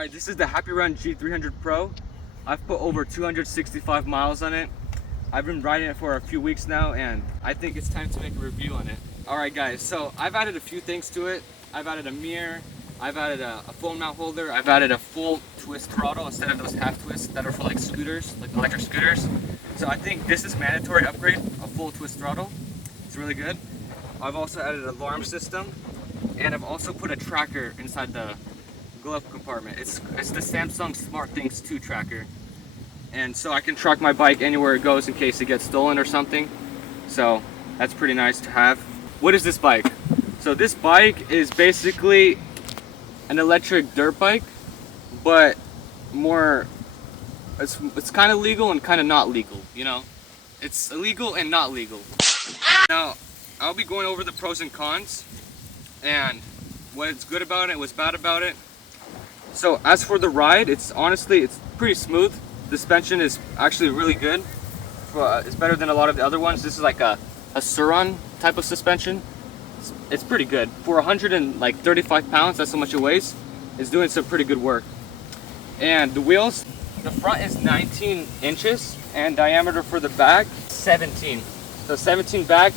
Alright, this is the HappyRun G300 Pro. I've put over 265 miles on it. I've been riding it for a few weeks now and I think it's time to make a review on it. Alright guys, so I've added a few things to it. I've added a mirror, I've added a phone mount holder, I've added a full twist throttle instead of those half twists that are for like scooters, like electric scooters. So I think this is mandatory upgrade, a full twist throttle. It's really good. I've also added an alarm system and I've also put a tracker inside the glove compartment. It's the Samsung SmartThings 2 tracker, and so I can track my bike anywhere it goes in case it gets stolen or something. So that's pretty nice to have. What is this bike? So this bike is basically an electric dirt bike, but more it's kind of legal and kind of not legal, you know. It's illegal and not legal. Now I'll be going over the pros and cons and what's good about it, what's bad about it. So as for the ride, it's pretty smooth. The suspension is actually really good. It's better than a lot of the other ones. This is like a Sur-Ron type of suspension. It's pretty good. For 135 pounds, that's how much it weighs. It's doing some pretty good work. And the wheels, the front is 19 inches and diameter for the back, 17. So 17 back,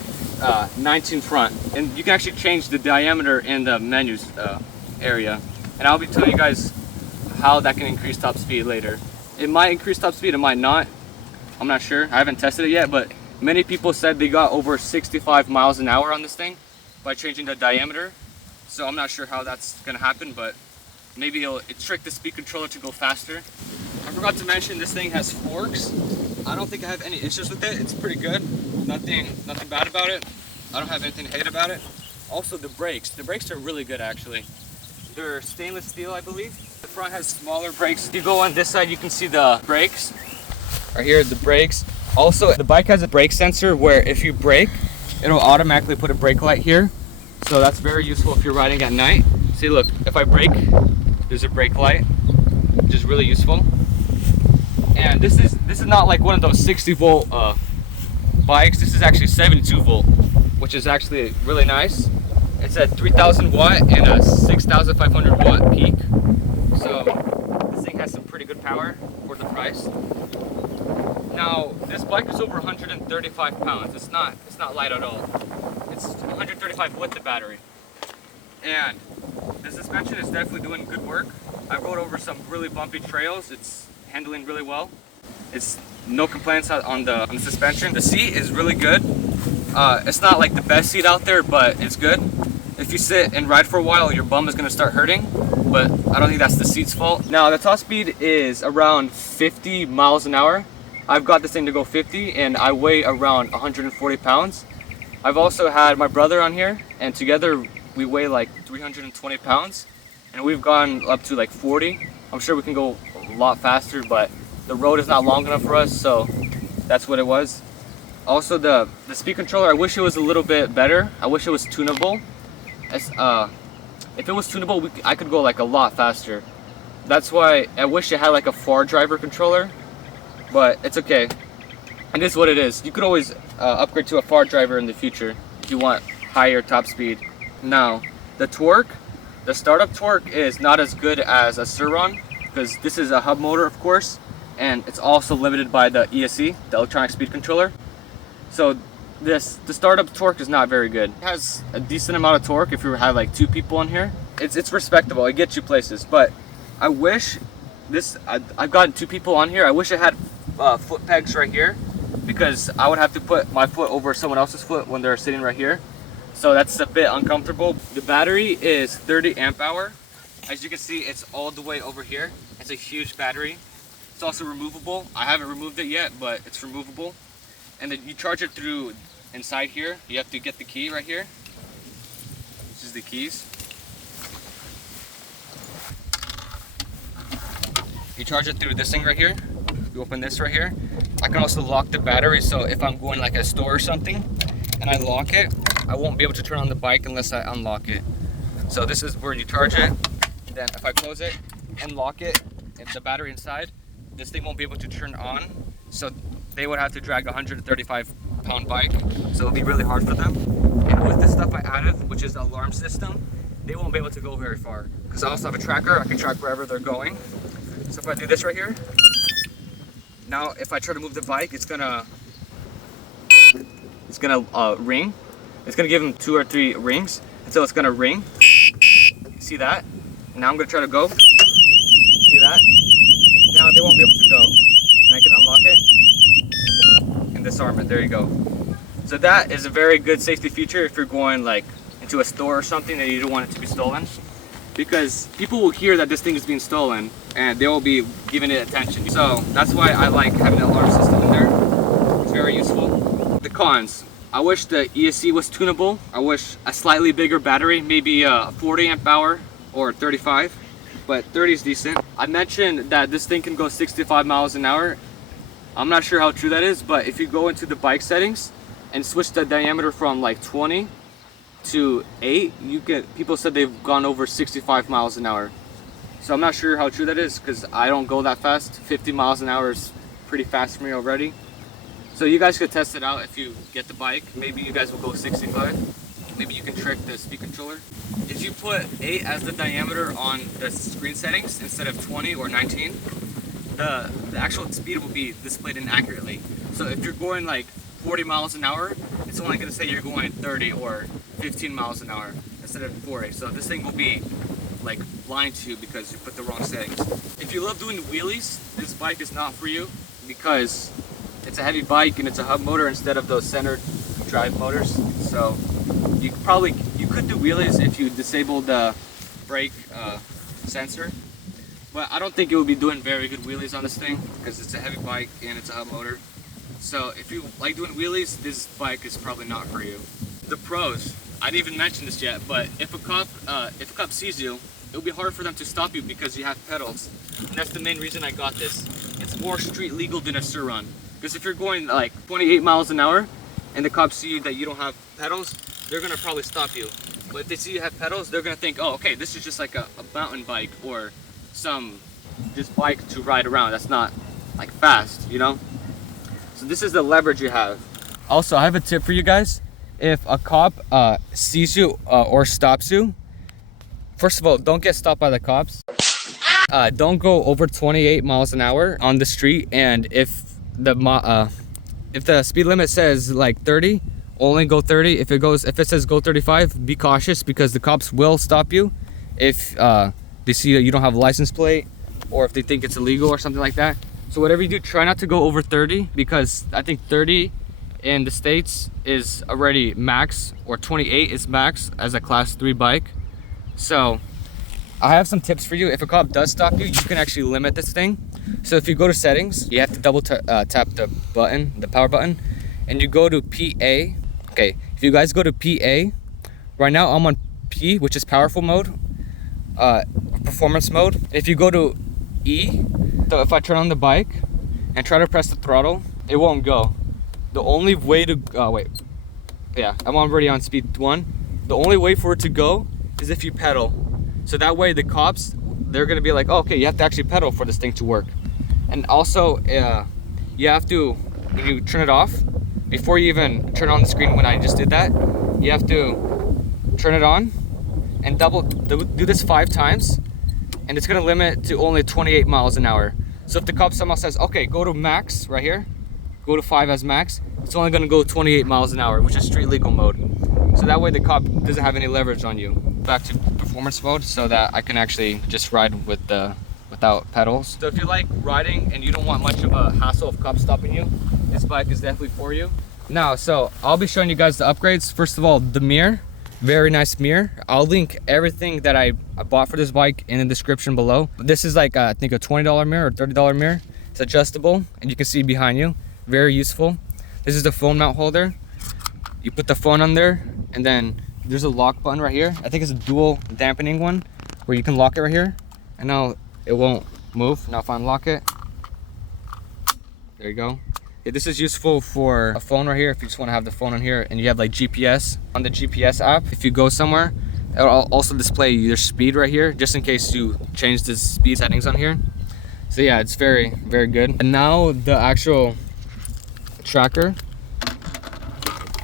19 front. And you can actually change the diameter in the menus area. And I'll be telling you guys how that can increase top speed later. It might increase top speed, it might not. I'm not sure. I haven't tested it yet, but many people said they got over 65 miles an hour on this thing by changing the diameter. So I'm not sure how that's gonna happen, but maybe it tricked the speed controller to go faster. I forgot to mention this thing has forks. I don't think I have any issues with it. It's pretty good. Nothing bad about it. I don't have anything to hate about it. Also the brakes. The brakes are really good actually. They're stainless steel, I believe. The front has smaller brakes. If you go on this side, you can see the brakes. Right here, the brakes. Also, the bike has a brake sensor where if you brake, it'll automatically put a brake light here. So that's very useful if you're riding at night. See, look, if I brake, there's a brake light, which is really useful. And this is not like one of those 60 volt bikes. This is actually 72 volt, which is actually really nice. It's a 3000 watt and a 6500 watt peak. So this thing has some pretty good power for the price. Now this bike is over 135 pounds. It's not light at all. It's 135 with the battery. And the suspension is definitely doing good work. I rode over some really bumpy trails. It's handling really well. It's no complaints on the suspension. The seat is really good. It's not like the best seat out there, but it's good. If you sit and ride for a while, your bum is going to start hurting, but I don't think that's the seat's fault. Now the top speed is around 50 miles an hour. I've got this thing to go 50 and I weigh around 140 pounds. I've also had my brother on here and together we weigh like 320 pounds and we've gone up to like 40. I'm sure we can go a lot faster, but the road is not long enough for us, so that's what it was. Also the speed controller, I wish it was a little bit better. I wish it was tunable. If it was tunable, I could go like a lot faster. That's why I wish it had like a far driver controller, but it's okay. And this is what it is. You could always upgrade to a far driver in the future if you want higher top speed. Now, the torque, the startup torque is not as good as a Sur-Ron because this is a hub motor, of course, and it's also limited by the ESC, the electronic speed controller. So the startup torque is not very good. It has a decent amount of torque if you have like two people in here. It's respectable, it gets you places, but I wish I've gotten two people on here. I wish I had foot pegs right here because I would have to put my foot over someone else's foot when they're sitting right here. So that's a bit uncomfortable. The battery is 30 amp hour. As you can see, it's all the way over here. It's a huge battery. It's also removable. I haven't removed it yet, but it's removable. And then you charge it through inside here. You have to get the key right here. This is the keys. You charge it through this thing right here. You open this right here. I can also lock the battery, so if I'm going like a store or something and I lock it, I won't be able to turn on the bike unless I unlock it. So this is where you charge it. Then if I close it and lock it, and the battery inside, this thing won't be able to turn on. So they would have to drag a 135 pound bike, so it'll be really hard for them. And with the stuff I added, which is the alarm system, they won't be able to go very far. because I also have a tracker. I can track wherever they're going. So if I do this right here, now if I try to move the bike, it's gonna ring. It's gonna give them 2 or 3 rings until it's gonna ring. See that? Now I'm gonna try to go. See that? Now they won't be able to go. And I can unlock it and disarm it. There you go. So that is a very good safety feature if you're going like into a store or something that you don't want it to be stolen, because people will hear that this thing is being stolen and they will be giving it attention. So that's why I like having an alarm system in there. It's very useful. The cons: I wish the ESC was tunable. I wish a slightly bigger battery, maybe a 40 amp hour or 35, but 30 is decent. I mentioned that this thing can go 65 miles an hour. I'm not sure how true that is, but if you go into the bike settings and switch the diameter from like 20 to 8, people said they've gone over 65 miles an hour. So I'm not sure how true that is, because I don't go that fast. 50 miles an hour is pretty fast for me already. So you guys could test it out if you get the bike. Maybe you guys will go 65. Maybe you can trick the speed controller. If you put 8 as the diameter on the screen settings instead of 20 or 19, the actual speed will be displayed inaccurately. So if you're going like 40 miles an hour, it's only going to say you're going 30 or 15 miles an hour instead of 40. So this thing will be like blind to you because you put the wrong settings. If you love doing wheelies, this bike is not for you, because it's a heavy bike and it's a hub motor instead of those centered drive motors. So you could do wheelies if you disable the brake sensor, but I don't think it would be doing very good wheelies on this thing because it's a heavy bike and it's a hub motor. So if you like doing wheelies, this bike is probably not for you. The pros: I didn't even mention this yet, but if a cop sees you, it'll be hard for them to stop you because you have pedals. And that's the main reason I got this. It's more street legal than a Surron. Because if you're going like 28 miles an hour and the cops see that you don't have pedals, they're gonna probably stop you. But if they see you have pedals, they're gonna think, oh, okay, this is just like a mountain bike or some just bike to ride around. That's not like fast, you know? So this is the leverage you have. Also, I have a tip for you guys. If a cop sees you or stops you, first of all, don't get stopped by the cops. Don't go over 28 miles an hour on the street, and if the speed limit says like 30, only go 30. If it says go 35, be cautious, because the cops will stop you if they see that you don't have a license plate or if they think it's illegal or something like that. So whatever you do, try not to go over 30, because I think 30 in the States is already max, or 28 is max as a class 3 bike. So I have some tips for you. If a cop does stop you, you can actually limit this thing. So if you go to settings, you have to double tap the button, the power button, and you go to PA. Okay, if you guys go to PA, right now I'm on P, which is powerful mode, performance mode. If you go to E, so if I turn on the bike and try to press the throttle, it won't go. The only way to, I'm already on speed 1. The only way for it to go is if you pedal. So that way the cops, they're gonna be like, oh, okay, you have to actually pedal for this thing to work. And also, you have to, when you turn it off, before you even turn on the screen, when I just did that, you have to turn it on and do this 5 times, and it's gonna limit to only 28 miles an hour. So if the cop somehow says, okay, go to max right here, go to 5 as max, it's only gonna go 28 miles an hour, which is street legal mode. So that way the cop doesn't have any leverage on you. Back to performance mode so that I can actually just ride without pedals. So if you like riding and you don't want much of a hassle of cops stopping you, this bike is definitely for you. Now, so I'll be showing you guys the upgrades. First of all, the mirror, very nice mirror. I'll link everything that I bought for this bike in the description below. This is like, I think a $20 mirror or $30 mirror. It's adjustable and you can see behind you, very useful. This is the phone mount holder. You put the phone on there, and then there's a lock button right here. I think it's a dual dampening one where you can lock it right here, and now it won't move. Now if I unlock it, there you go. Yeah, this is useful for a phone right here if you just want to have the phone on here and you have like GPS. On the GPS app, if you go somewhere, it'll also display your speed right here, just in case you change the speed settings on here. So yeah, it's very, very good. And now the actual tracker,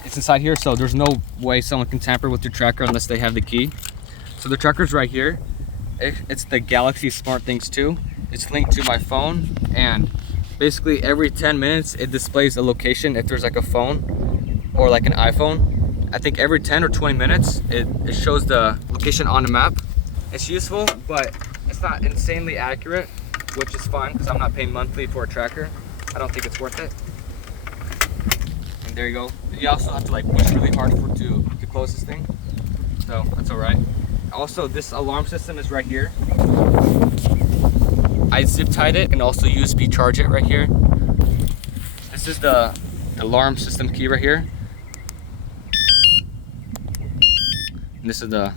it's inside here, so there's no way someone can tamper with your tracker unless they have the key. So the tracker's right here. It's the Galaxy Smart Things 2. It's linked to my phone, and basically every 10 minutes it displays a location if there's like a phone or like an iPhone. I think every 10 or 20 minutes it shows the location on the map. It's useful, but it's not insanely accurate, which is fine because I'm not paying monthly for a tracker. I don't think it's worth it. And there you go. You also have to like push really hard to close this thing, so that's all right. Also, this alarm system is right here. I zip tied it and also USB charge it right here. This is the alarm system key right here. And this is the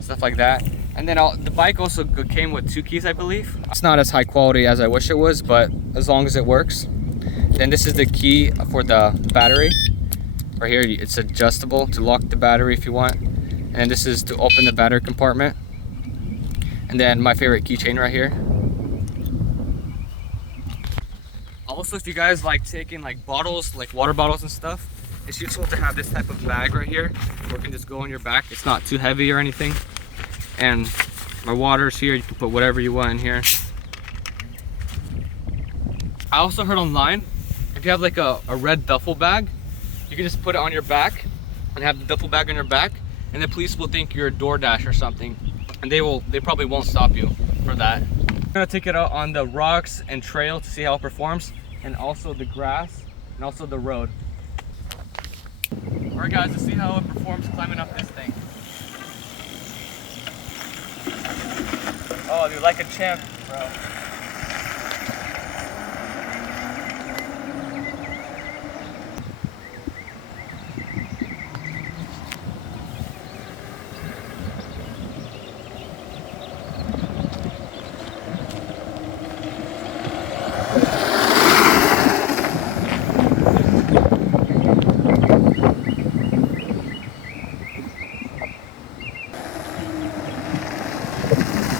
stuff like that. And then the bike also came with 2 keys, I believe. It's not as high quality as I wish it was, but as long as it works. Then this is the key for the battery. Right here, it's adjustable to lock the battery if you want. And this is to open the battery compartment. And then my favorite keychain right here. Also, if you guys like taking like bottles, like water bottles and stuff, it's useful to have this type of bag right here where it can just go on your back. It's not too heavy or anything. And my water's here. You can put whatever you want in here. I also heard online, if you have like a red duffel bag, you can just put it on your back and have the duffel bag on your back, and the police will think you're a DoorDash or something, and they probably won't stop you for that. I'm gonna take it out on the rocks and trail to see how it performs, and also the grass and also the road. All right guys, let's see how it performs climbing up this thing. Oh, you're like a champ, bro.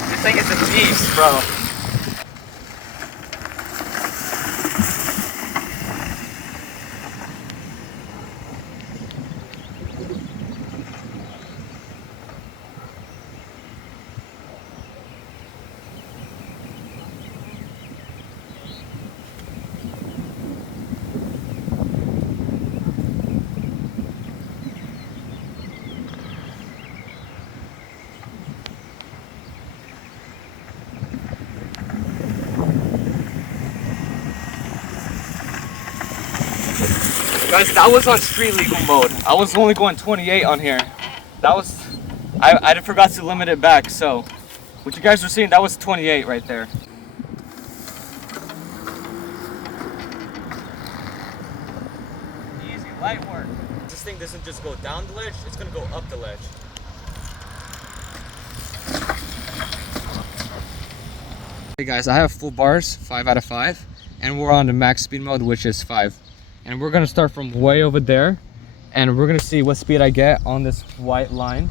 This thing is a beast, bro. Guys, that was on street legal mode. I was only going 28 on here. That was, I forgot to limit it back, so what you guys were seeing, that was 28 right there. Easy, light work. This thing doesn't just go down the ledge, it's gonna go up the ledge. Hey guys, I have full bars, 5 out of 5, and we're on the max speed mode, which is 5. And we're gonna start from way over there, and we're gonna see what speed I get on this white line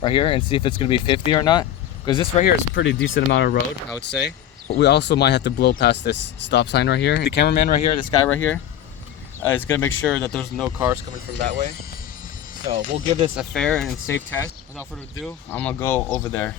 right here and see if it's gonna be 50 or not. Because this right here is a pretty decent amount of road, I would say. But we also might have to blow past this stop sign right here. The cameraman right here, this guy right here, is gonna make sure that there's no cars coming from that way. So we'll give this a fair and safe test. Without further ado, I'm gonna go over there.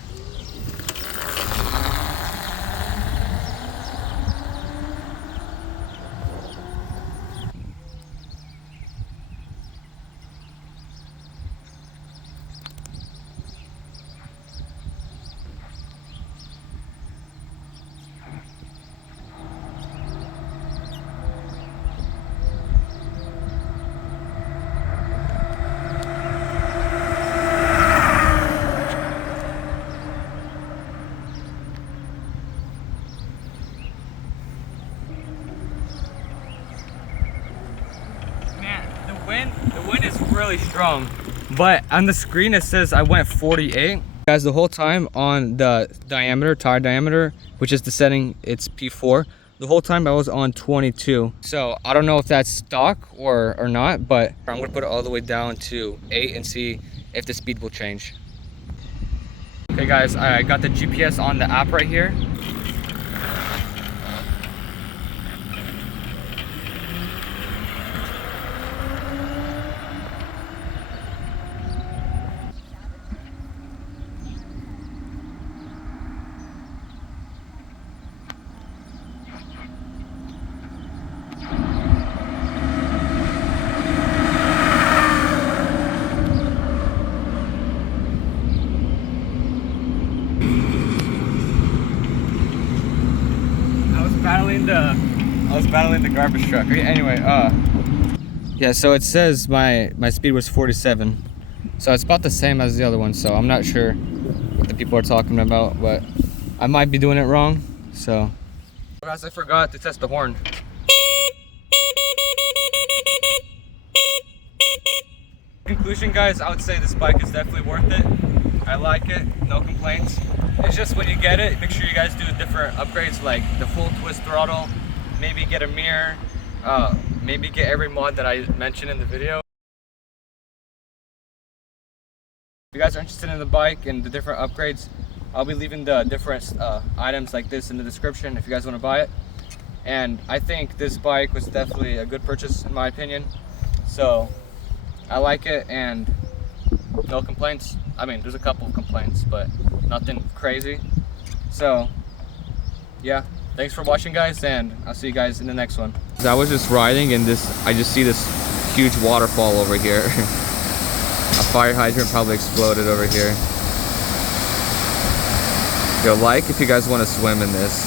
The wind is really strong, but on the screen it says I went 48. Guys, the whole time on the diameter, tire diameter, which is the setting, it's P4. The whole time I was on 22. So I don't know if that's stock or not, but I'm gonna put it all the way down to 8 and see if the speed will change. Okay guys, I got the GPS on the app right here. battling the garbage truck. Okay, anyway, yeah, so it says my speed was 47. So it's about the same as the other one, so I'm not sure what the people are talking about, but I might be doing it wrong. So guys, I forgot to test the horn. Conclusion, guys, I would say this bike is definitely worth it. I like it, no complaints. It's just when you get it, make sure you guys do different upgrades like the full twist throttle, maybe get a mirror, maybe get every mod that I mentioned in the video. If you guys are interested in the bike and the different upgrades, I'll be leaving the different items like this in the description if you guys want to buy it. And I think this bike was definitely a good purchase in my opinion. So I like it and no complaints. I mean, there's a couple of complaints, but nothing crazy. So yeah, thanks for watching, guys, and I'll see you guys in the next one. I was just riding and I just see this huge waterfall over here. A fire hydrant probably exploded over here. Yo, like if you guys want to swim in this.